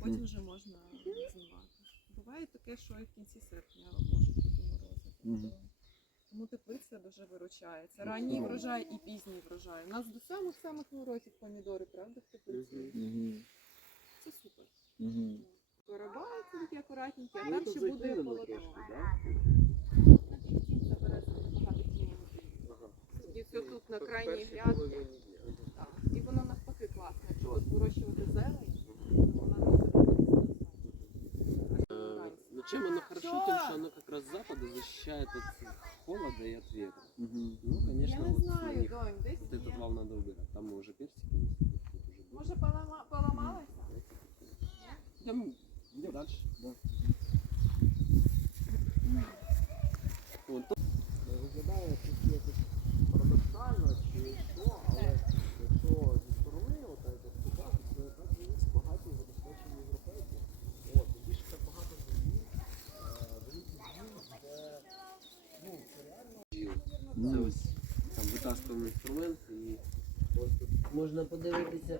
Потім вже можна знімати. Буває таке, що і в кінці серпня можуть бути морози. Мгм. Тому теплиця дуже виручає. Це ранній врожай і пізній врожай. У нас до самих самих морозів помідори, правда, в теплиці. Мгм. Це супер. Мгм. Перебаються такі акуратненькі, а тут ще буде трошки, да? защищает от э, холода и от ветра. Угу. Ну, конечно, Я не вот, знаю, них, Донь, вот этот вам надо убирать. Там уже персики высадили. Может, полома поломалось? Идем, идем дальше. Да. Можна подивитися.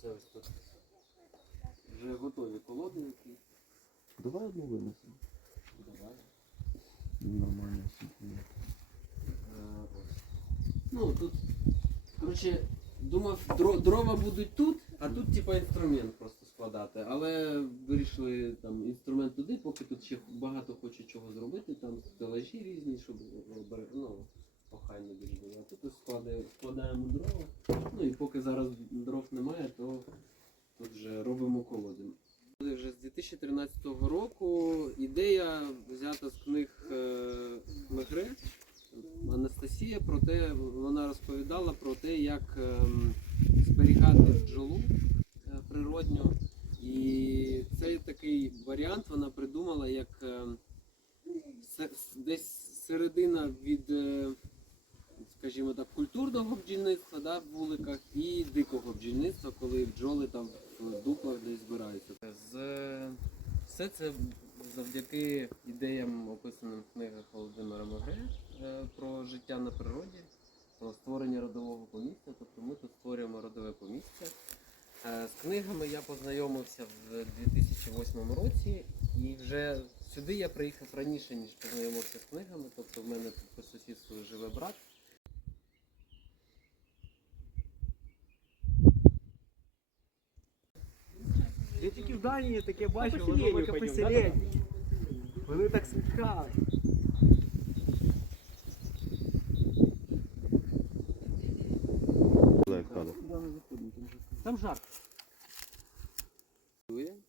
Це ось тут. Вже готові колоди які. Давай одну винесемо. Давай. Нормально. супер. Е. Ну тут, коротше, думав, дро- дрова будуть тут, а тут типа інструмент просто складати. Але вирішили там інструмент туди, поки тут ще багато хоче чого зробити, там стелажі різні, щоб е, ну, більш було. А тут складаємо, дрова. Ну і поки зараз дров немає, то тут вже робимо колоди. Вже з 2013 року ідея взята з книг е, Мегре. Анастасія про те, вона розповідала про те, як ем, зберігати бджолу е, природньо. І цей такий варіант вона придумала як ем, се- с- десь середина від, е, скажімо так, бджільництва да, в вуликах і дикого бджільництва, коли бджоли там в дуплах десь збираються. З, все це завдяки ідеям, описаним в книгах Володимира Мегре е, про життя на природі, про створення родового помістя. Тобто ми тут створюємо родове помістя. Е, З книгами я познайомився в 2008 році, і вже сюди я приїхав раніше, ніж познайомився з книгами. Тобто в мене по сусідству живе брат. Я тільки в Данії таке бачив, воно таке поселення. Вони так сміхали. Там жарко.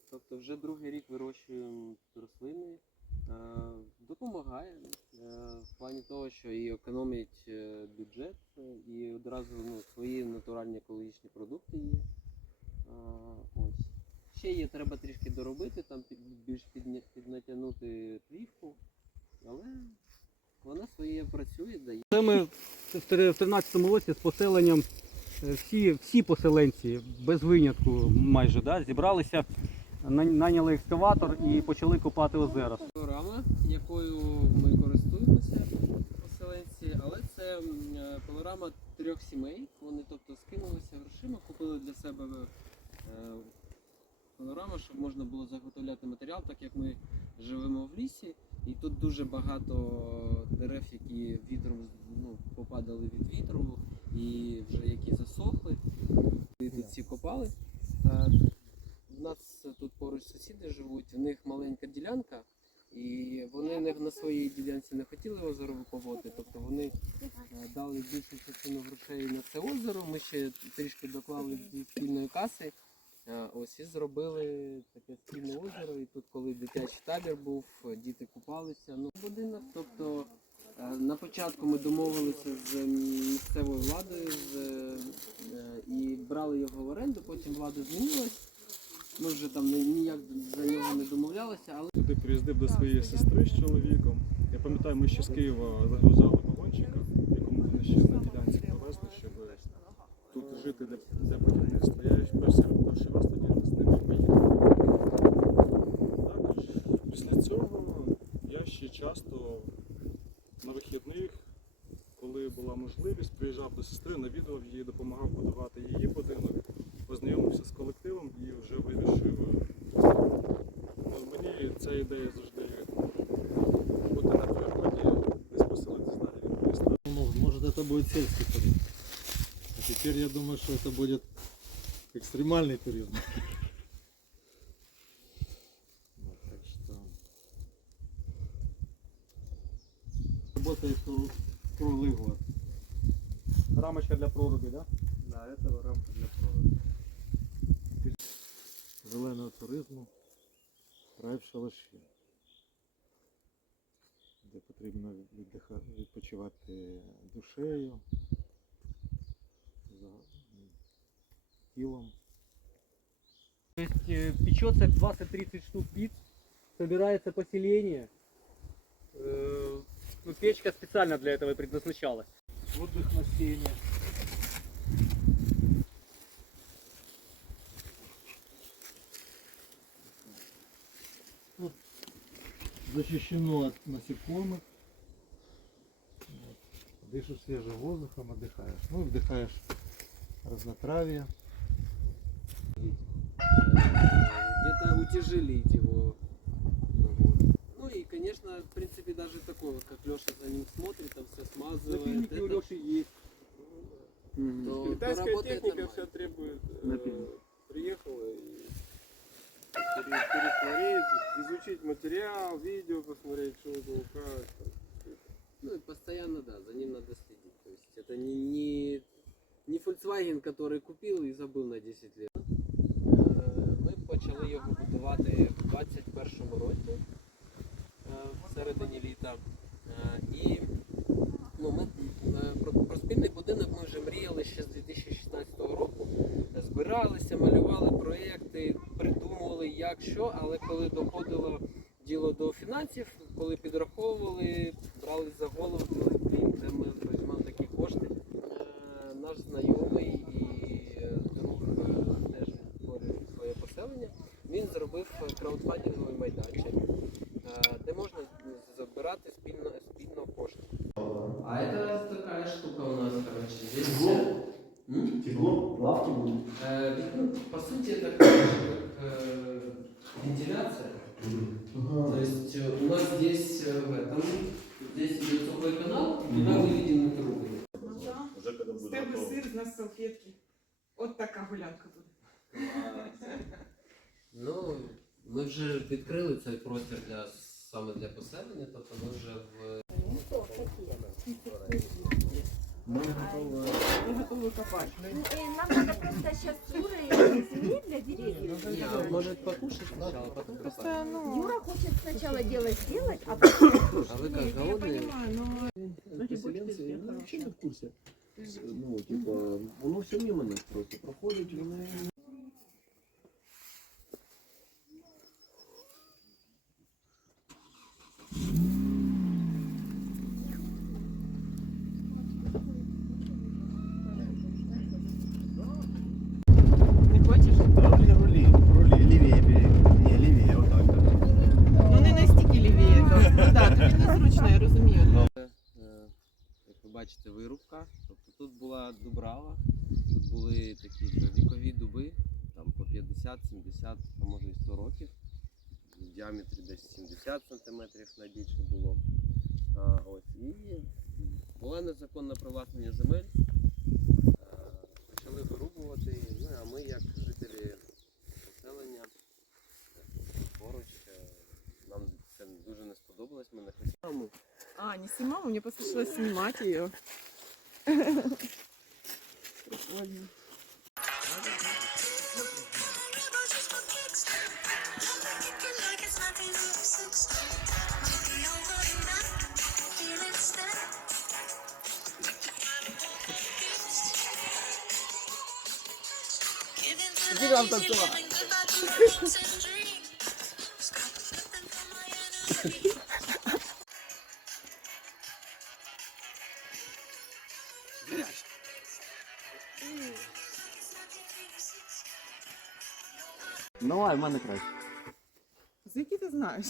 Тобто вже другий рік вирощуємо рослини. Е, Допомагає е, в плані того, що і економить е, бюджет, і одразу ну, свої натуральні екологічні продукти є. Ось. Ще є, треба трішки доробити, там під- більш піднатягнути плівку, але вона своє працює, дає. Це ми в 2013 році з поселенням е, всі, всі поселенці без винятку майже да, зібралися, наняли екскаватор і почали копати озера. Пилорама, якою ми користуємося поселенці, але це е, пилорама трьох сімей. Вони тобто скинулися грошима, купили для себе е, пилораму, щоб можна було заготовляти матеріал, так як ми живемо в лісі, і тут дуже багато дерев, які вітром ну, попадали від вітру і вже які засохли. І тут всі копали. Е, У нас тут поруч сусіди живуть, у них маленька ділянка, і вони не на своїй ділянці не хотіли озеро викопувати, тобто вони е, дали більшу частину грошей на це озеро. Ми ще трішки доклали зі спільної каси. Е, Ось і зробили таке спільне озеро. І тут, коли дитячий табір був, діти купалися. Ну, будинок. Тобто е, на початку ми домовилися з місцевою владою з, е, і брали його в оренду, потім влада змінилась. Ми вже там ніяк за нього не домовлялися, але Туди приїздив до своєї сестри з чоловіком. Я пам'ятаю, ми ще з Києва загрузали вагончика, якому вони ще на ділянці привезли, щоб тут жити, де, де будівництво. Я перший, перший раз тоді з ними поїхав. Також після цього я ще часто на вихідних, коли була можливість, приїжджав до сестри, навідував її, допомагав будувати її будинок, познайомився з колективом і вже вирішив. Ну, мені ця ідея завжди бути на природі, десь поселитися далі від міста. Может это будет сельский туризм. А теперь я думаю, что это будет экстремальный туризм. Вот, так что работает кру- круглый год. Рамочка для проруби, да? Да, это рамка для провода. Зеленого туризму. Рай в шалаші. Де потрібно віддиха- відпочивати душею, За- м, тілом. То есть э, печется 20-30 штук пиц, собирается поселение. Э, ну, печка специально для этого и предназначалась. Отдых на сене. Защищено от насекомых. Вот. Дышишь свежим воздухом, отдыхаешь. Ну и вдыхаешь разнотравие. Где-то утяжелить его. Ну. Ну и, конечно, в принципе, даже такое, вот, как Леша за ним смотрит, там все смазывает. Напильники у Леши есть. то- Китайская техника нормально. вся требует, э, приехала и пере- пересмотреть, изучить материал, видео посмотреть, что это, как. Ну и постоянно, да, за ним надо следить. То есть это не, не, не Volkswagen, который купил і забув на 10 лет. Почали його будувати в 21-му році, е, в середині літа. Е, І ну, ми, е, про, спільний будинок ми вже мріяли ще з 2016 року. Збиралися, малювали проєкти, придумували як що, але коли доходило діло до фінансів, коли підраховували, брали за голову, де ми візьмемо такі кошти. Наш знайомий зробив краудфандинговий майданчик, де можна забирати спільно, спільно кошти. А це така штука у нас, коротше, здесь. Тепло? Лавки будут? Э, ну, по сути, это как, как, э, вентиляция. То есть э, у нас здесь в этом, здесь идет сухой канал, туда выведены трубы. З тебе сир з нас салфетки. От така гулянка відкрили цей простір для саме для поселення, тобто ми вже в Мы готовы. Я готовий копати. Э, Нам надо просто сейчас с Юрой земли для деревьев. Ні, а може покушати спочатку, потім Просто, копати. ну, Юра хочет сначала дело сделать, а потом... А ви Ні, як я голодні? понимаю, но... Поселенцы, ну, вообще не в курсе. Ну, типа, воно все мимо нас просто проходить, вони бачите, вирубка. Тобто тут була дубрава, тут були такі вікові дуби, там по 50, 70, а може і 100 років. В діаметрі десь 70 см найбільше було. А, ось. І було незаконне привласнення земель. Почали вирубувати. Ну, а ми, як жителі поселення, поруч, е, нам це дуже не сподобалось, ми не хотіли. А, не снимала, мне просто пришлось снимать ее. Прикольно. Иди нам танцевать. Давай, в мене краще. Звідки ти знаєш?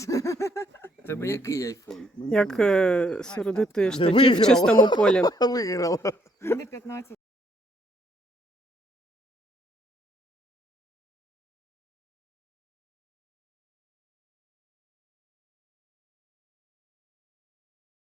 Тебе який айфон? Як е, сородити штатів в чистому полі. Виграла. Мене 15